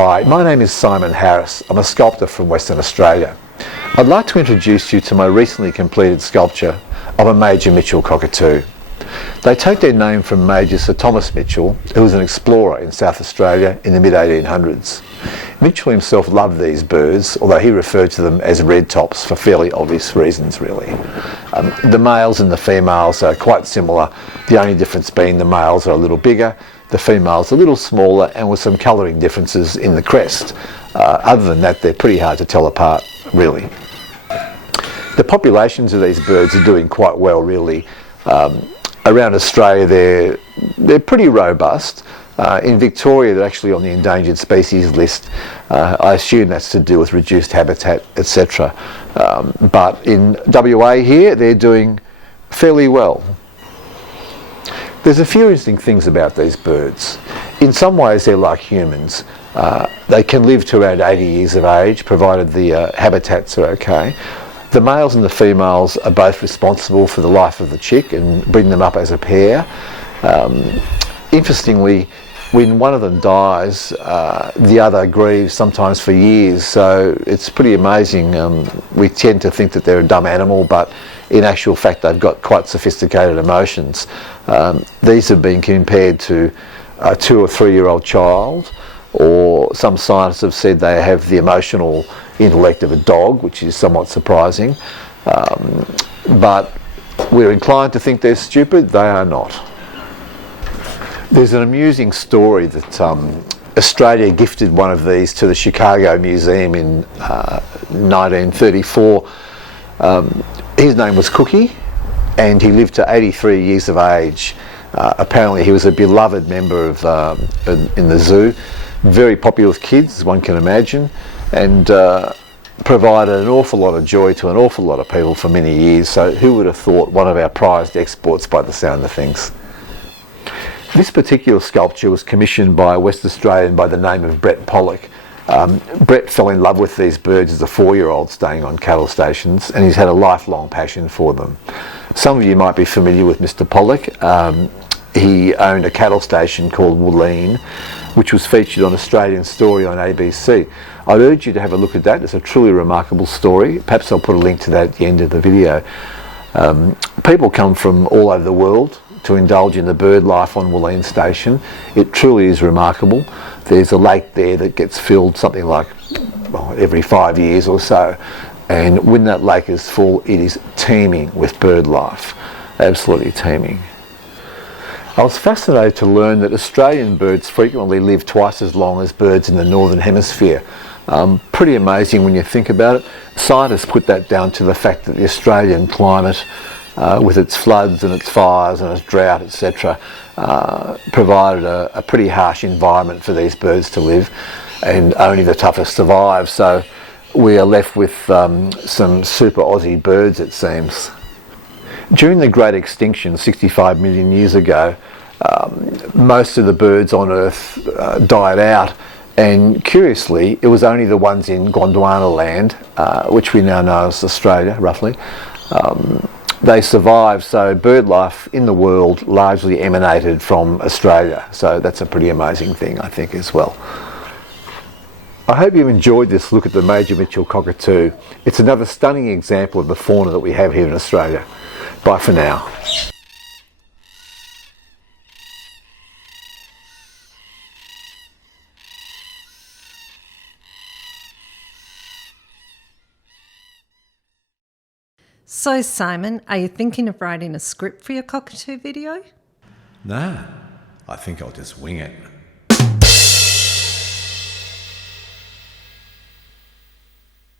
Hi, my name is Simon Harris. I'm a sculptor from Western Australia. I'd like to introduce you to my recently completed sculpture of a Major Mitchell Cockatoo. They take their name from Major Sir Thomas Mitchell, who was an explorer in South Australia in the mid-1800s. Mitchell himself loved these birds, although he referred to them as red tops for fairly obvious reasons, really. The males and the females are quite similar, the only difference being the males are a little bigger, the females a little smaller, and with some colouring differences in the crest. Other than that, they're pretty hard to tell apart, really. The populations of these birds are doing quite well, really. Around Australia, they're pretty robust. In Victoria, they're actually on the endangered species list. I assume that's to do with reduced habitat, etc. But in WA here, they're doing fairly well. There's a few interesting things about these birds. In some ways, they're like humans. They can live to around 80 years of age, provided the habitats are okay. The males and the females are both responsible for the life of the chick and bring them up as a pair. Interestingly, when one of them dies, the other grieves sometimes for years, so it's pretty amazing. We tend to think that they're a dumb animal, but in actual fact they've got quite sophisticated emotions. These have been compared to a 2 or 3 year old child, or some scientists have said they have the emotional intellect of a dog, which is somewhat surprising. But we're inclined to think they're stupid. They are not. There's an amusing story that Australia gifted one of these to the Chicago Museum in 1934. His name was Cookie, and he lived to 83 years of age. Apparently he was a beloved member of in the zoo, very popular with kids, as one can imagine, and provided an awful lot of joy to an awful lot of people for many years. So who would have thought one of our prized exports by the sound of things. This particular sculpture was commissioned by a West Australian by the name of Brett Pollock. Brett fell in love with these birds as a 4-year-old staying on cattle stations, and he's had a lifelong passion for them. Some of you might be familiar with Mr. Pollock. He owned a cattle station called Woolleen, which was featured on Australian Story on ABC. I'd urge you to have a look at that. It's a truly remarkable story. Perhaps I'll put a link to that at the end of the video. People come from all over the world to indulge in the bird life on Woolleen Station. It truly is remarkable. There's a lake there that gets filled something like every 5 years or so, and when that lake is full, it is teeming with bird life, absolutely teeming. I was fascinated to learn that Australian birds frequently live twice as long as birds in the Northern Hemisphere. Pretty amazing when you think about it. Scientists put that down to the fact that the Australian climate, with its floods and its fires and its drought, etc., provided a pretty harsh environment for these birds to live, and only the toughest survive. So we are left with some super Aussie birds, it seems. During the Great Extinction 65 million years ago, most of the birds on Earth died out, and curiously it was only the ones in Gondwana land, which we now know as Australia roughly, they survived. So bird life in the world largely emanated from Australia, so that's a pretty amazing thing, I think, as well. I hope you enjoyed this look at the Major Mitchell Cockatoo. It's another stunning example of the fauna that we have here in Australia. Bye for now. So Simon, are you thinking of writing a script for your cockatoo video? Nah, I think I'll just wing it.